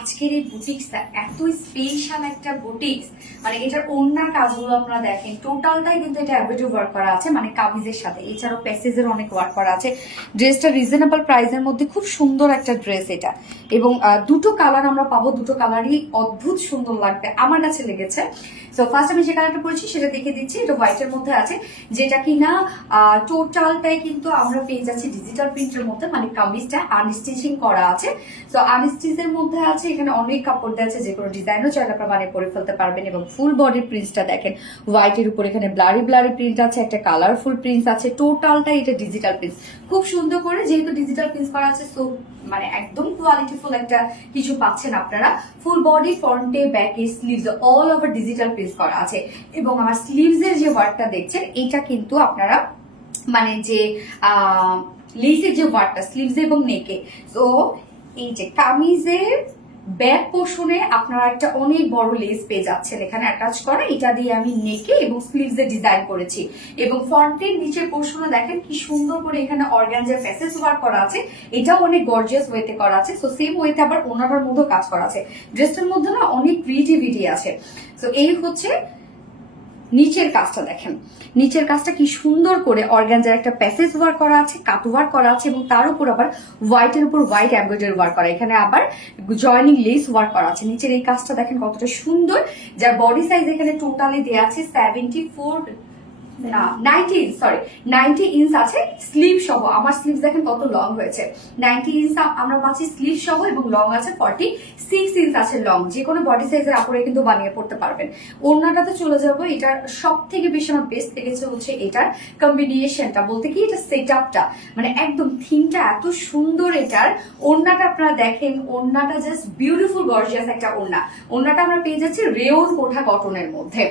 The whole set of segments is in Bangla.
আজকের এই বুটিক্সটা এত স্পেশাল একটা বুটিক্স, মানে এটার ওড়নার কাজগুলো আপনারা দেখেন, টোটালটাই কিন্তু এটা এমব্রয়ডারি ওয়ার্ক করা আছে, মানে কামিজের সাথে। এছাড়াও প্যাসেজের অনেক ওয়ার্ক করা আছে। ড্রেসটা রিজনেবল প্রাইসের মধ্যে খুব সুন্দর একটা ড্রেস এটা, এবং দুটো কালার আমরা পাবো, দুটো কালারই অদ্ভুত সুন্দর লাগবে, আমার কাছে লেগেছে। সো ফার্স্ট আমি যে কালারটা পরেছি সেটা দেখে দিচ্ছি। এটা হোয়াইটের মধ্যে আছে, যেটা কিনা টোটালটাই কিন্তু আমরা পেয়ে যাচ্ছি ডিজিটাল প্রিন্টের মধ্যে, মানে কামিজটা আনস্টিচিং করা আছে। সো আনস্টিচের মধ্যে আছে, এখানে অনেক কাপড় দেওয়া আছে, যে কোনো ডিজাইনও চাইলে আপনারা বানিয়ে পরে ফেলতে পারবেন। এবং ফুল বডির প্রিন্টটা দেখেন, হোয়াইটের উপর এখানে ব্লারি ব্লারি প্রিন্ট আছে, একটা কালারফুল প্রিন্ট আছে, টোটালটাই এটা ডিজিটাল প্রিন্ট খুব সুন্দর করে, যেহেতু ডিজিটাল প্রিন্ট করা আছে। সো মানে একদম কোয়ালিটিফুল একটা কিছু পাচ্ছেন আপনারা। ফুল বডি, ফ্রন্টে, ব্যাকে, sleeves all over digital print করা আছে। এবং আমার স্লিভস এর যে ওয়ার্কটা দেখছেন, এটা কিন্তু আপনারা মানে যে লেসের যে ওয়ার্কটা স্লিভস এবং নেকে, তো এই যে কামিজের ব্যাক পোর্শনে আপনারা একটা অনেক বড় লেস পেয়ে যাচ্ছেন এখানে অ্যাটাচ করা। এটা দিয়ে আমি নেকে এবং স্লিভস এ ডিজাইন করেছি। এবং ফ্রন্টের নিচের পোর্শনে দেখেন কি সুন্দর করে এখানে অর্গানজার প্যাসেজ ওয়ার্ক করা আছে, এটাও অনেক গর্জিয়াস ওয়েতে করা আছে। সো সেম ওয়েতে আবার ওনাটার মধ্যে কাজ করা আছে। ড্রেসটার মধ্যে না অনেক ক্রিয়েটিভিটি আছে। তো এই হচ্ছে নিচের কাজটা দেখেন, নিচের কাজটা কি সুন্দর করে অর্গানজার একটা প্যাসেজ ওয়ার্ক করা আছে, কাট ওয়ার্ক করা আছে, এবং তার উপর আবার হোয়াইটের উপর হোয়াইট এমব্রয়ডারি ওয়ার্ক করা, এখানে আবার জয়নিং লেস ওয়ার্ক করা আছে। নিচের এই কাজটা দেখেন কতটা সুন্দর, যার বডি সাইজ এখানে টোটালি দেওয়া আছে 90 ইঞ্চ আছে স্লিভ সহ। আমার স্লিভ দেখেন কত লং হয়েছে, 90 ইঞ্চ আমরা পাচ্ছি স্লিভ সহ, এবং লং আছে 46 ইঞ্চ আছে লং। যে কোনো বডি সাইজের আপুরে কিন্তু বানিয়ে পড়তে পারবেন। ওড়নাটাতে চলে যাবো, এটার সব থেকে বেশি আমার বেস্ট লেগেছে হচ্ছে এটার কম্বিনেশনটা, বলতে কি এটা সেট আপটা, মানে একদম থিমটা এত সুন্দর এটার। ওড়নাটা আপনারা দেখেন, ওড়নাটা জাস্ট বিউটিফুল গর্জিয়াস একটা ওড়না। ওড়নাটা আমরা পেয়ে যাচ্ছি রেওন কোঠা কটনের মধ্যে।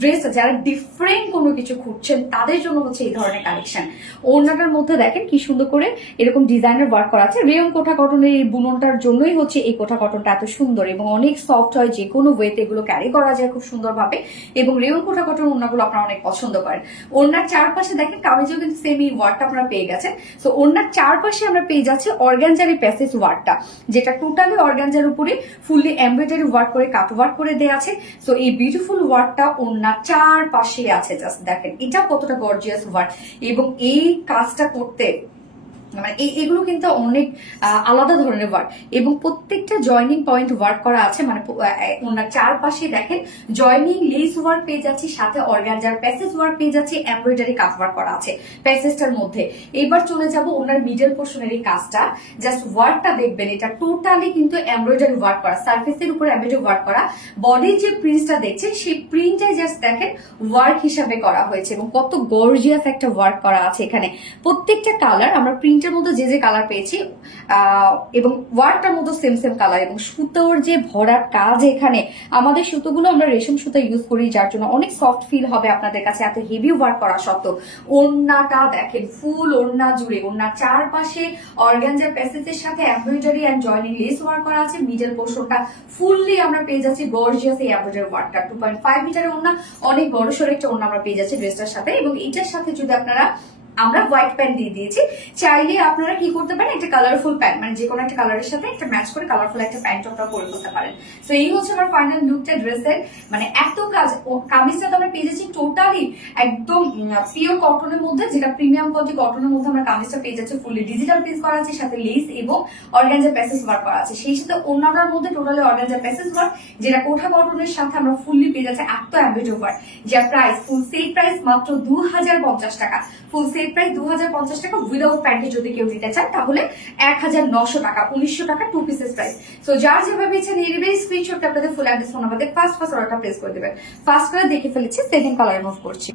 ড্রেসটা যারা ডিফারেন্ট কোনো কিছু খুঁজছেন তাদের জন্য হচ্ছে এই ধরনের কালেকশন। ওড়নাটার মধ্যে দেখেন কি সুন্দর করে এরকম ডিজাইনের ওয়ার্ক করা আছে। রেয়ন কোঠা কটনের এই বুননটার জন্যই হচ্ছে এই কোঠা কটনটা এত সুন্দর, এবং অনেক সফট হয়, যে কোনো ওয়েতে এগুলো ক্যারি করা যায় খুব সুন্দরভাবে। এবং রেয়ন কোঠা কটন ওড়নাগুলো আপনারা অনেক পছন্দ করেন। ওড়নার চারপাশে দেখেন কামিজেও কিন্তু সেম এই ওয়ার্কটা আপনারা পেয়ে গেছেন। সো ওড়নার চারপাশে আমরা পেয়ে যাচ্ছি অর্গানজারি প্যাসেজ ওয়ার্কটা, যেটা টোটালি অর্গানজার উপরে ফুললি এমব্রয়ডারি ওয়ার্ক করে কাট ওয়ার্ক করে দেওয়া আছে। সো এই বিউটিফুল ওয়ার্কটা না চারপাশে আছে, জাস্ট দেখেন এটা কতটা গর্জিয়াস ওয়ার্ক। এবং এই কাজটা করতে মানে এগুলো কিন্তু অনেক আলাদা ধরনের ওয়ার্ক, এবং প্রত্যেকটা জয়নিং পয়েন্ট ওয়ার্ক করা আছে। মানে ওনার চারপাশে দেখেন জয়নিং লেস ওয়ার্ক পেয়ে যাচ্ছি, সাথে অর্গানজার প্যাসেজ ওয়ার্ক পেয়ে যাচ্ছি, এমব্রয়ডারি কাজ ওয়ার্ক করা আছে প্যাসেজটার মধ্যে। এবার চলে যাব ওনার মিডল পোর্শনের এই কাজটা, জাস্ট ওয়ার্কটা দেখবেন, এটা টোটালি কিন্তু এমব্রয়ডারি ওয়ার্ক করা, সার্ফেসের উপর এমব্রয়ডারি ওয়ার্ক করা। বডির যে প্রিন্টটা দেখছেন সেই প্রিন্টটাই জাস্ট দেখেন ওয়ার্ক হিসাবে করা হয়েছে, এবং কত গর্জিয়াস একটা ওয়ার্ক করা আছে এখানে। প্রত্যেকটা কালার আমরা প্রিন্টের মধ্যে যে যে কালার পেয়েছি, এবং ওয়ার্কটার মধ্যে সেম সেম কালার, এবং সুতোর যে ভরার কাজ এখানে, আমাদের সুতোগুলো আমরা রেশম সুতো ইউজ করি, যার জন্য অনেক সফট ফিল হবে আপনাদের কাছে এত হেভি ওয়ার্ক করা সত্ত্বেও। ওড়নাটা দেখেন ফুল ওড়না জুড়ে, ওড়নার চারপাশে অর্গানজার প্যাসেজের সাথে embroidery and joining lace work করা আছে। মিডল পোর্শনটা ফুললি আমরা পেয়ে যাচ্ছি গর্জিয়াস এই এমব্রয়ডারি ওয়ার্কটা। 2.5 মিটারের ওড়না, অনেক বড় সড়ো একটা ওড়না আমরা পেয়ে যাচ্ছি ড্রেসটার সাথে। এবং এটার সাথে যদি আপনারা, আমরা হোয়াইট প্যান্ট দিয়ে দিয়েছি, চাইলে আপনারা কি করতে পারেন, একটা কালারফুল প্যান্ট, মানে যে কোনো একটা কালারের সাথে একটা ম্যাচ করে কালারফুল একটা প্যান্ট আপনারা পরে ফেলতে পারেন। তো এই হচ্ছে আমার ফাইনাল লুকটা ড্রেসের। মানে এত কাজ, কামিজটা তো আমরা পেয়ে যাচ্ছি টোটালি একদম পিওর কটনের মধ্যে, যেটা প্রিমিয়াম কোয়ালিটি কটনের মধ্যে আমরা কামিজটা পেয়ে যাচ্ছি ফুললি ডিজিটাল প্রিন্ট করা আছে, সাথে লেস এবং অর্গানজার প্যাসেজ ওয়ার্ক করা আছে। সেই সাথে ওড়নাটার মধ্যে টোটালি অর্গানজার প্যাসেজ ওয়ার্ক, যেটা কোঠা কটনের সাথে আমরা ফুললি পেয়ে যাচ্ছি এত এমব্রয়ডারি ওয়ার্ক, যার প্রাইস ফুল সেট প্রাইস মাত্র 2050 টাকা। ফুল সেট প্রাইস 2050 টাকা। উইদাউট প্যান্টে যদি কেউ নিতে চান তাহলে 1900 টাকা, 1900 টাকা 2 পিসেস প্রাইস। সো যার যেভাবে ইচ্ছা নিয়ে নেবেন, স্ক্রিনশটটা আপনাদের ফুল অ্যাড্রেস ফোন নাম্বার দিয়ে ফার্স্ট অর্ডারটা প্লেস করে দেবেন। ফার্স্ট করে দেখে ফেলেছি, সেকেন্ড কালার মুভ করছি।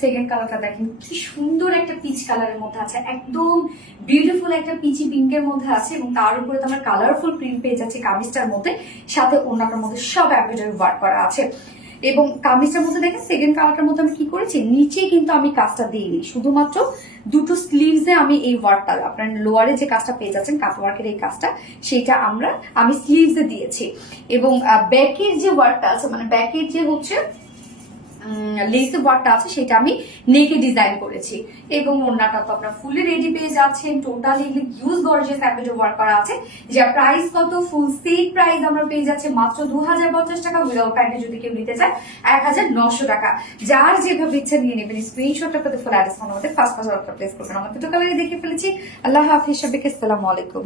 সেকেন্ড কালারটা দেখেন কি সুন্দর একটা পিচ কালারের মধ্যে আছে, একদম বিউটিফুল একটা পিচি পিঙ্কের মধ্যে আছে, এবং তার উপরে তো আমরা কালারফুল প্রিন্ট পেয়ে যাচ্ছি কামিজটার মধ্যে, সাথে ওড়নাটার মধ্যে সব এমব্রয়ডারি ওয়ার্ক করা আছে। এবং কামিজটার মধ্যে দেখেন সেকেন্ড কালারটার মধ্যে আমি কি করেছি, নিচে কিন্তু আমি কাজটা দিইনি, শুধুমাত্র দুটো স্লিভসে আমি এই ওয়ার্কটা, আপনার লোয়ারে যে কাজটা পেয়ে যাচ্ছেন কাট ওয়ার্কের এই কাজটা, সেটা আমি স্লিভসে দিয়েছি। এবং ব্যাকের যে ওয়ার্কটা আছে, মানে ব্যাকের যে হচ্ছে লেস ওয়ার্কটা আছে সেটা আমি নেকে ডিজাইন করেছি এবং ওড়নাটা তো আপনার ফুলি রেডি পেয়ে যাচ্ছেন। Totally use gorgeous embroidery work করা আছে, যার প্রাইস কত, ফুল সেট প্রাইস আমরা পেয়ে যাচ্ছে মাত্র 2050 টাকা, উইদাউট প্যান্টে যদি কেউ নিতে চায় 1900 টাকা। যার যেভাবে ইচ্ছা নিয়ে নেবেন, স্ক্রিনশটটা পেতে ফুল অ্যাড্রেস আমাদের ফার্স্ট অর্ডার প্লেস করবেন। আমাদের তো কালারে দেখে ফেলেছি। আল্লাহ হাফিজ, সবাইকে আসসালামু আলাইকুম।